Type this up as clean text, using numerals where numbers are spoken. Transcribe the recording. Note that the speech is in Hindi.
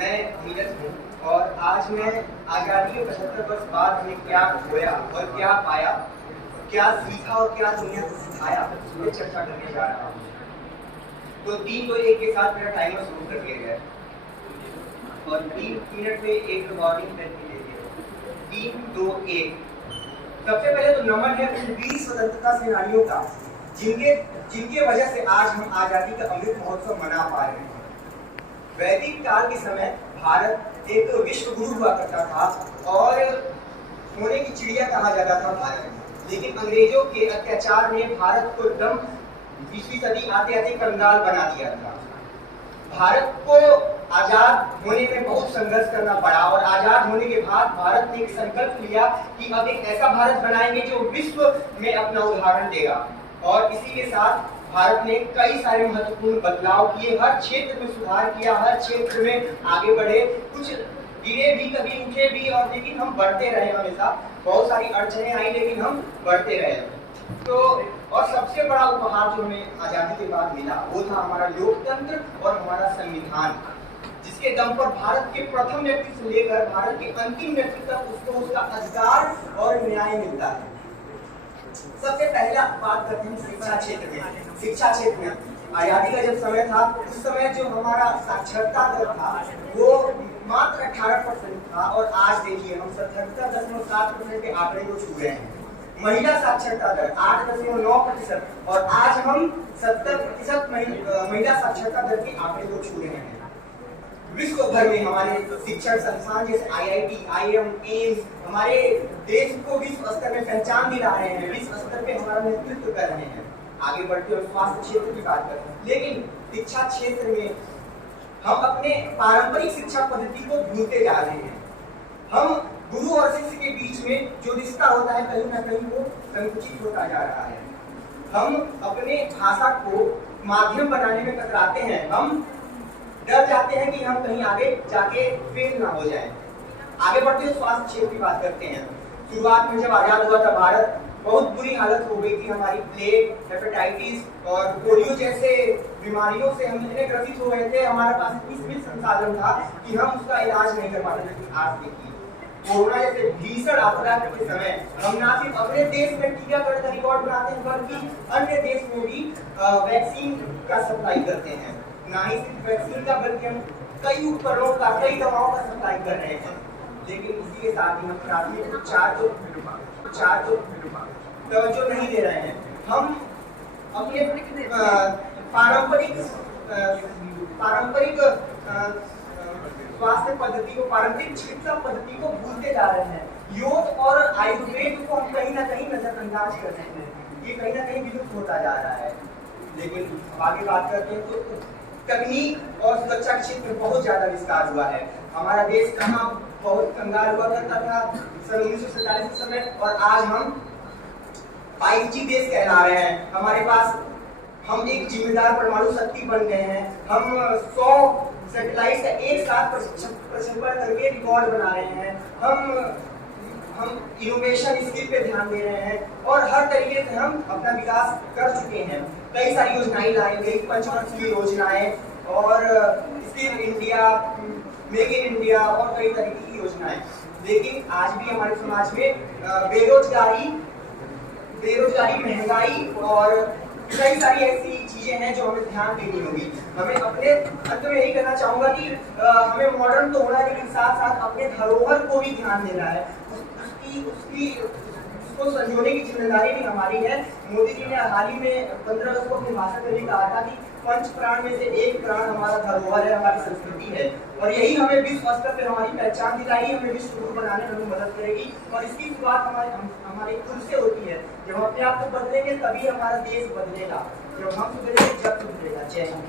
मैं नीरज हूँ और आज मैं आज़ादी के 75 वर्ष बाद हमें क्या खोया और क्या पाया, क्या सीखा और क्या दुनिया को सिखाया, ये चर्चा करने जा रहा हूँ। तो 3, 2, 1 के साथ मेरा टाइमर शुरू कर दिया गया है और 3 मिनट में एक वार्निंग दे दीजिए। 3, 2, 1। सबसे पहले तो नमन है उन वीर स्वतंत्रता सेनानियों का जिनके वजह से आज हम आज़ादी का अमृत महोत्सव मना पा रहे हैं। वैदिक काल के समय भारत एक विश्व गुरु हुआ करता था और सोने की चिड़िया कहा जाता था भारत। लेकिन अंग्रेजों के अत्याचार ने भारत को एकदम 20वीं सदी आते आते कंगाल बना दिया था। भारत को आजाद होने में बहुत संघर्ष करना पड़ा और आजाद होने के बाद भारत ने एक संकल्प लिया कि अब एक ऐसा भारत बनाएंगे जो विश्व में अपना उदाहरण देगा। और इसी के साथ भारत ने कई सारे महत्वपूर्ण बदलाव किए, हर क्षेत्र में सुधार किया, हर क्षेत्र में आगे बढ़े। कुछ गिरे भी, कभी उठे भी, और लेकिन हम बढ़ते रहे हमेशा। बहुत सारी अड़चने आई लेकिन हम बढ़ते रहे। तो और सबसे बड़ा उपहार जो हमें आजादी के बाद मिला वो था हमारा लोकतंत्र और हमारा संविधान, जिसके दम पर भारत के प्रथम व्यक्ति से लेकर भारत के अंतिम व्यक्ति तक उसको उसका अधिकार और न्याय मिलता है। सबसे पहला बात करते हैं शिक्षा क्षेत्र में। शिक्षा क्षेत्र में आजादी का जब समय था उस समय जो हमारा साक्षरता दर था वो मात्र 18% था और आज देखिए हम 77.7% के आंकड़े को छू रहे हैं। महिला साक्षरता दर 8.9% और आज हम 70% महिला साक्षरता दर के आंकड़े को छू रहे हैं। विश्व भर में हमारे शिक्षण संस्थान जैसे IIT, IIM, एम्स हमारे देश को विश्व स्तर में पहचान दिला रहे हैं, विश्व स्तर पे हमारा नेतृत्व कर रहे हैं। आगे बढ़ते हुए स्वास्थ्य क्षेत्र की बात करते हैं, लेकिन शिक्षा क्षेत्र में हम अपने पारंपरिक शिक्षा पद्धति को भूलते जा रहे हैं। हम गुरु और शिष्य के बीच में जो रिश्ता होता है कहीं ना कहीं वो संकुचित होता जा रहा है। हम अपने भाषा को माध्यम बनाने में कतराते हैं। हम डर जाते हैं कि हम कहीं आगे जाके फेल ना हो जाए। आगे बढ़ते हुए स्वास्थ्य क्षेत्र की बात करते हैं। शुरुआत में जब आजाद हुआ था भारत, बहुत बुरी हालत हो गई थी हमारी। प्लेग, हेपेटाइटिस और पोलियो जैसे बीमारियों से हम इतने ग्रसित हो गए थे, हमारे पास इतनी सीमित संसाधन था कि हम उसका इलाज नहीं कर पाते थे। आज देखिए कोरोना जैसे भीषण आपदा के समय हम ना सिर्फ अपने देश में टीकाकरण का रिकॉर्ड बनाते हैं बल्कि अन्य देश में भी वैक्सीन का सप्लाई करते हैं। ना ही सिर्फ वैक्सीन का बल्कि हम कई उपकरणों का, कई दवाओं का सप्लाई कर रहे हैं। लेकिन इसी के साथ ही हम प्राथमिक उपचार को तवज्जो नहीं दे रहे हैं। हम अपने पारंपरिक स्वास्थ्य पद्धति को, पारंपरिक चिकित्सा पद्धति को भूलते जा रहे हैं। योग और आयुर्वेद को हम कहीं ना कहीं नजरअंदाज कर रहे हैं। ये कहीं ना कहीं विलुप्त होता जा रहा है। लेकिन आगे बात करते हैं तो तकनीक और सुरक्षा के क्षेत्र में बहुत ज्यादा विस्तार हुआ है। हमारा देश कहाँ बहुत कंगाल हुआ करता था सन 1947 के समय, और आज हम 5G देश कहला रहे हैं। हमारे पास हम एक जिम्मेदार परमाणु शक्ति बन गए हैं। हम 100 सैटेलाइट का एक साथ प्रक्षेपण करके रिकॉर्ड बना रहे हैं। हम इनोवेशन स्किल पे ध्यान दे रहे हैं और हर तरीके से हम अपना विकास कर चुके हैं। कई सारी योजनाएं लाई गई, पंचवर्षीय योजनाएं और skill India, make in India और कई तरीके की योजनाएं। लेकिन आज भी हमारे समाज में बेरोजगारी, महंगाई और कई सारी ऐसी चीजें हैं जो हमें ध्यान देनी होगी। हमें अपने अंत में यही कहना चाहूंगा कि हमें मॉडर्न तो होना है लेकिन साथ साथ अपने धरोहर को भी ध्यान देना है। उसको संजोने की जिम्मेदारी भी हमारी है। मोदी जी ने हाल ही में 15 अगस्त को अपने भाषण में कहा था कि 5 प्राण में से एक प्राण हमारा धरोहर है, हमारी संस्कृति है, और यही हमें विश्व स्तर पर हमारी पहचान दिलाएगी, हमें विश्व गुरु बनाने में मदद करेगी। और इसकी शुरुआत हमारे खुद से होती है। जब हम अपने आप को बदलेंगे तभी हमारा देश बदलेगा। जब हम सुधरेंगे जब सुधरेगा। जय हिंद।